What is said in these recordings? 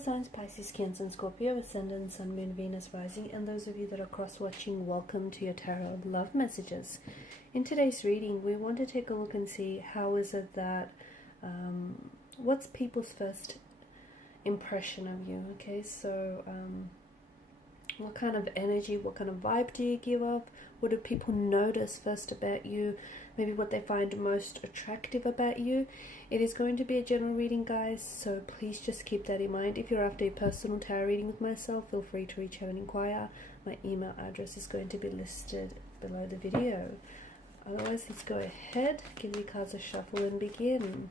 signs: Pisces, Cancer, and Scorpio, Ascendant, Sun, Moon, Venus, Rising, and those of you that are cross-watching, welcome to your Tarot Love Messages. In today's reading, we want to take a look and see how is it that, what's people's first impression of you, okay? So, what kind of energy, what kind of vibe do you give off? What do people notice first about you? Maybe what they find most attractive about you. It is going to be a general reading, guys, so please just keep that in mind. If you're after a personal tarot reading with myself, feel free to reach out and inquire. My email address is going to be listed below the video. Otherwise, let's go ahead, give the cards a shuffle and begin.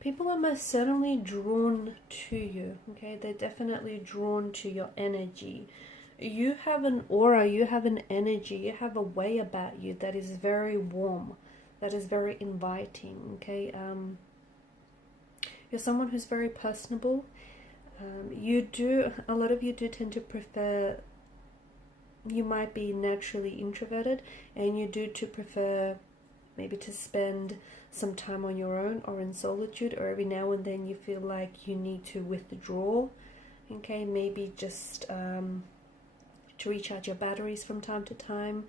People are most certainly drawn to you, okay? They're definitely drawn to your energy. You have an aura, you have an energy, you have a way about you that is very warm, that is very inviting, okay? You're someone who's very personable. A lot of you do tend to prefer, you might be naturally introverted, and you do prefer maybe to spend some time on your own or in solitude, or every now and then you feel like you need to withdraw, okay? Maybe just to recharge your batteries from time to time.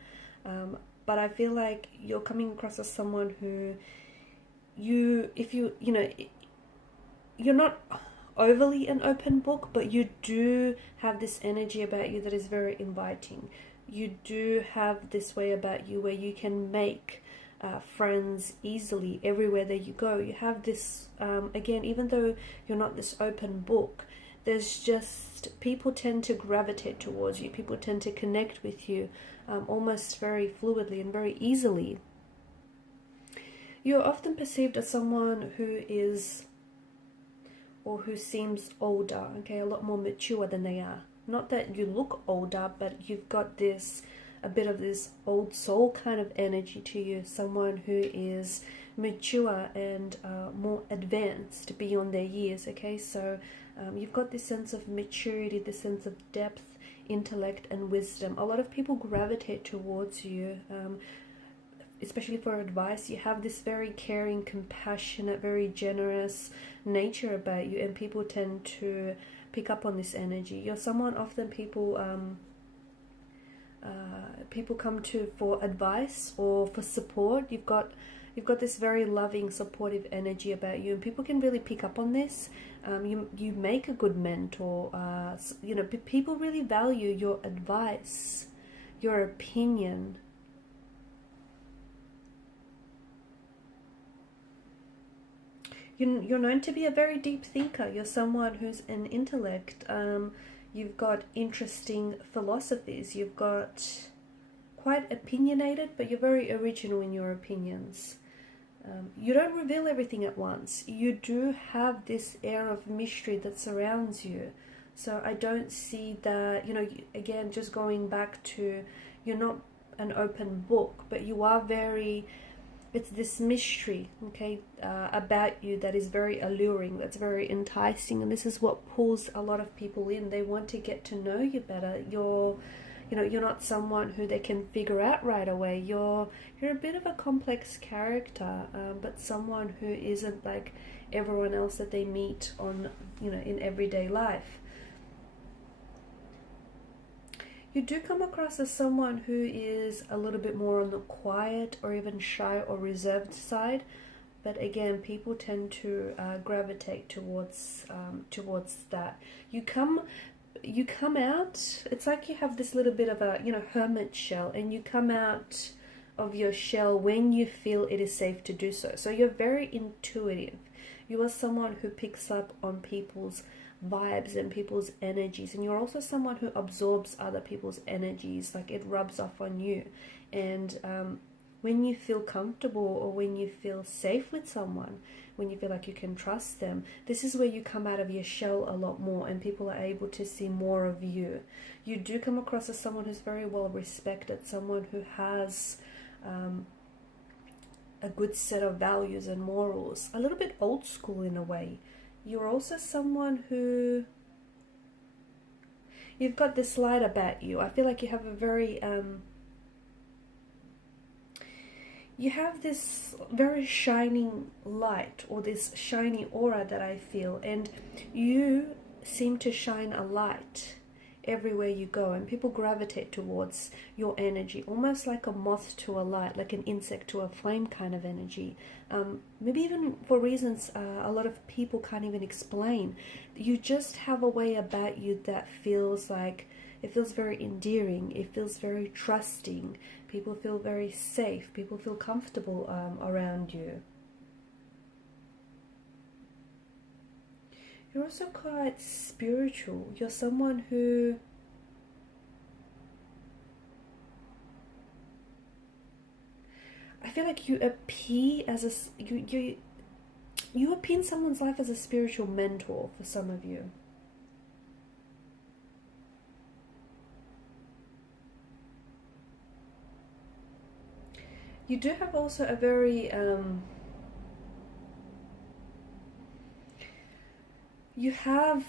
But I feel like you're coming across as someone who you're not overly an open book, but you do have this energy about you that is very inviting. You do have this way about you where you can make friends easily everywhere that you go. You have this, again, even though you're not this open book, there's just, people tend to gravitate towards you. People tend to connect with you almost very fluidly and very easily. You're often perceived as someone who is, or who seems older, okay, a lot more mature than they are. Not that you look older, but you've got this, a bit of this old soul kind of energy to you, someone who is mature and more advanced beyond their years, okay? So you've got this sense of maturity, this sense of depth, intellect, and wisdom. A lot of people gravitate towards you, especially for advice. You have this very caring, compassionate, very generous nature about you, and people tend to pick up on this energy. You're someone often people come to for advice or for support. You've got this very loving, supportive energy about you, and people can really pick up on this. You make a good mentor. People really value your advice, your opinion. You're known to be a very deep thinker. You're someone who's an intellect. You've got interesting philosophies. You've got quite opinionated, but you're very original in your opinions. You don't reveal everything at once. You do have this air of mystery that surrounds you. So I don't see that, again, just going back to, you're not an open book, but you are very, it's this mystery, okay, about you that is very alluring, that's very enticing, and this is what pulls a lot of people in. They want to get to know you better. You're not someone who they can figure out right away. You're a bit of a complex character, but someone who isn't like everyone else that they meet on, in everyday life. You do come across as someone who is a little bit more on the quiet or even shy or reserved side, but again, people tend to gravitate towards that. You come you come out, it's like you have this little bit of a, you know, hermit shell, and you come out of your shell when you feel it is safe to do so. So you're very intuitive. You are someone who picks up on people's vibes and people's energies, and you're also someone who absorbs other people's energies, like it rubs off on you. And when you feel comfortable, or when you feel safe with someone, when you feel like you can trust them, this is where you come out of your shell a lot more, and people are able to see more of you. You do come across as someone who's very well respected, someone who has a good set of values and morals, a little bit old school in a way. You're also someone who, you've got this light about you. I feel like you have a very you have this very shining light, or this shiny aura that I feel, and you seem to shine a light everywhere you go, and people gravitate towards your energy, almost like a moth to a light, like an insect to a flame kind of energy. Maybe even for reasons a lot of people can't even explain. You just have a way about you that feels like, it feels very endearing, it feels very trusting. People feel very safe, people feel comfortable around you. You're also quite spiritual. You're someone who, I feel like you appear as a, you appear in someone's life as a spiritual mentor for some of you. You do have also a very you have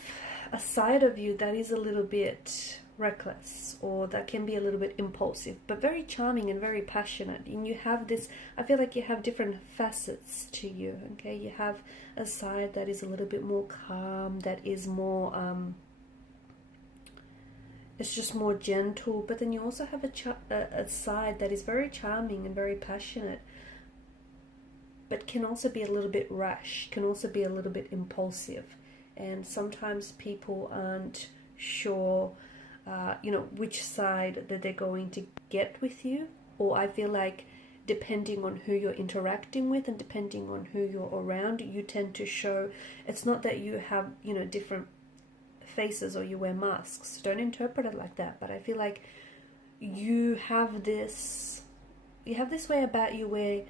a side of you that is a little bit reckless, or that can be a little bit impulsive, but very charming and very passionate. And you have this, I feel like you have different facets to you, okay? You have a side that is a little bit more calm, that is more it's just more gentle, but then you also have a side that is very charming and very passionate, but can also be a little bit rash, can also be a little bit impulsive. And sometimes people aren't sure, you know, which side that they're going to get with you. Or I feel like depending on who you're interacting with and depending on who you're around, you tend to show, it's not that you have, you know, different faces or you wear masks. Don't interpret it like that. But I feel like you have this way about you where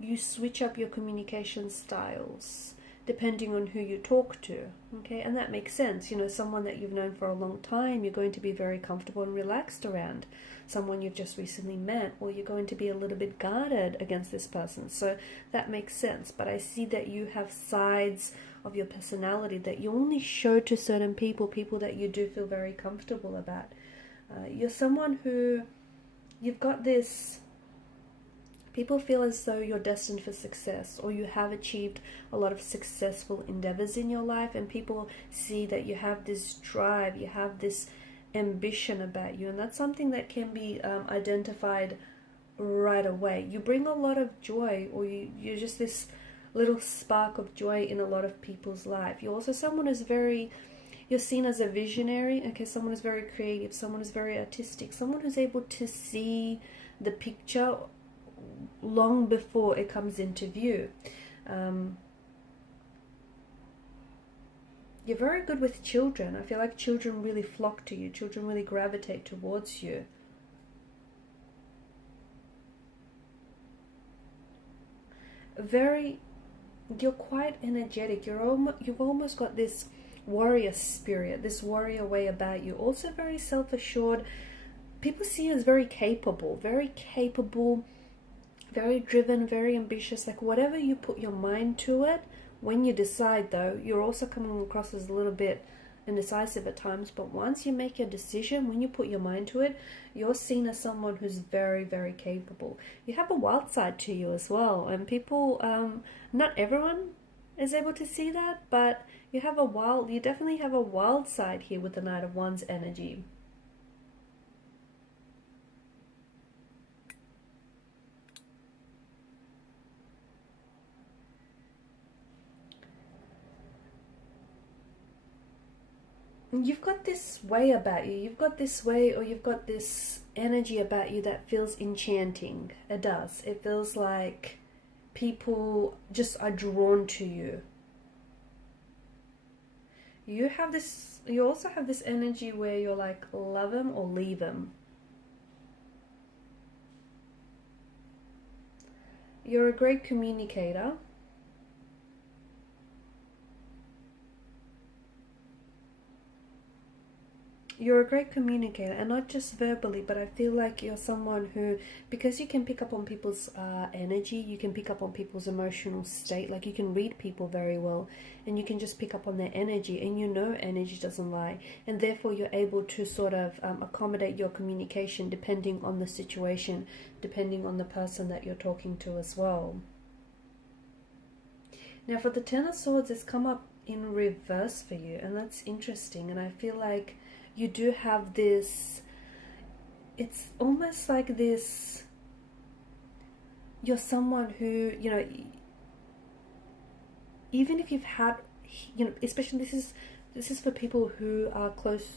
you switch up your communication styles depending on who you talk to, okay? And that makes sense. You know, someone that you've known for a long time, you're going to be very comfortable and relaxed around. Someone you've just recently met, or you're going to be a little bit guarded against this person. So that makes sense. But I see that you have sides of your personality that you only show to certain people that you do feel very comfortable about. You're someone who, you've got this, people feel as though you're destined for success, or you have achieved a lot of successful endeavors in your life, and people see that you have this drive, you have this ambition about you, and that's something that can be identified right away. You bring a lot of joy, or you're just this little spark of joy in a lot of people's life. You're also someone who's very, you're seen as a visionary, okay? Someone who's very creative, someone who's very artistic, someone who's able to see the picture long before it comes into view. You're very good with children. I feel like children really flock to you. Children really gravitate towards you. You're quite energetic. You've almost got this warrior spirit, this warrior way about you. Also very self-assured. People see you as very capable, very driven, very ambitious. Like whatever you put your mind to it, when you decide though, you're also coming across as a little bit indecisive at times, but once you make a decision, when you put your mind to it, you're seen as someone who's very, very capable. You have a wild side to you as well, and people, not everyone is able to see that, but you definitely have a wild side here with the Knight of Wands energy. you've got this way about you. You've got this way, or you've got this energy about you that feels enchanting. It does. It feels like people just are drawn to you. You have this, you also have this energy where you're like, love him or leave him. You're a great communicator. You're a great communicator, and not just verbally, but I feel like you're someone who, because you can pick up on people's energy, you can pick up on people's emotional state, like you can read people very well, and you can just pick up on their energy, and you know energy doesn't lie, and therefore you're able to sort of accommodate your communication depending on the situation, depending on the person that you're talking to as well. Now for the Ten of Swords, it's come up in reverse for you, and that's interesting, and I feel like you do have this, it's almost like this, you're someone who, you know, even if you've had, you know, especially this is for people who are close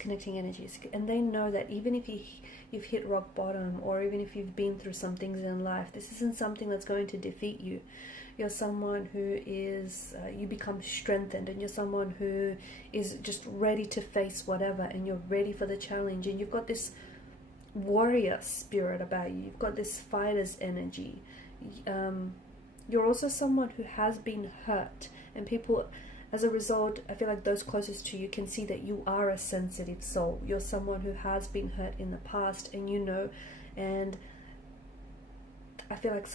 connecting energies, and they know that even if you've hit rock bottom, or even if you've been through some things in life, this isn't something that's going to defeat you. You're someone who is, you become strengthened, and you're someone who is just ready to face whatever, and you're ready for the challenge, and you've got this warrior spirit about you. You've got this fighter's energy. You're also someone who has been hurt, and people, as a result, I feel like those closest to you can see that you are a sensitive soul. You're someone who has been hurt in the past, and you know, and I feel like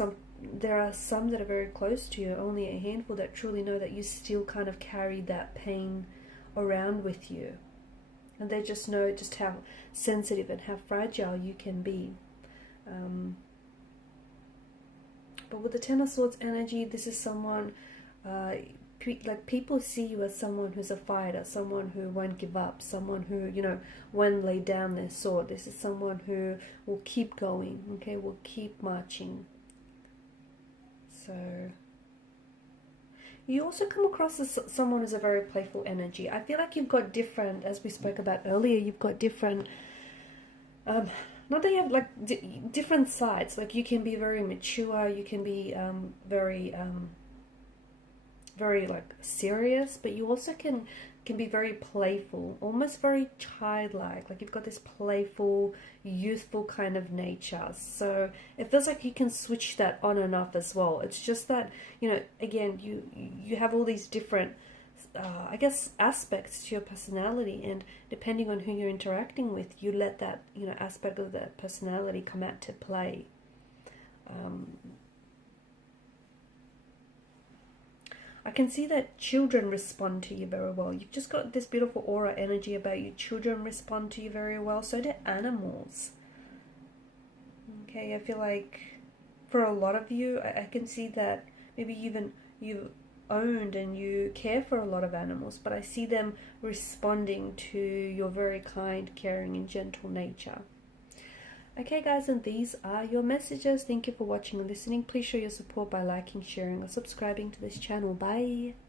there are some that are very close to you, only a handful that truly know that you still kind of carry that pain around with you. And they just know just how sensitive and how fragile you can be. But with the Ten of Swords energy, this is someone, like people see you as someone who's a fighter, someone who won't give up, someone who, you know, won't lay down their sword. This is someone who will keep going, okay, will keep marching. So you also come across as someone who's a very playful energy. I feel like you've got different, as we spoke about earlier, you've got different, not that you have like different sides. Like you can be very mature, you can be very like serious, but you also can be very playful, almost very childlike. Like you've got this playful, youthful kind of nature. So it feels like you can switch that on and off as well. It's just that, you know, again, you have all these different, I guess, aspects to your personality, and depending on who you're interacting with, you let that, you know, aspect of that personality come out to play. I can see that children respond to you very well. You've just got this beautiful aura energy about you. Children respond to you very well. So do animals. Okay, I feel like for a lot of you, I can see that maybe even you owned and you care for a lot of animals, but I see them responding to your very kind, caring, and gentle nature. Okay guys, and these are your messages. Thank you for watching and listening. Please show your support by liking, sharing, or subscribing to this channel. Bye.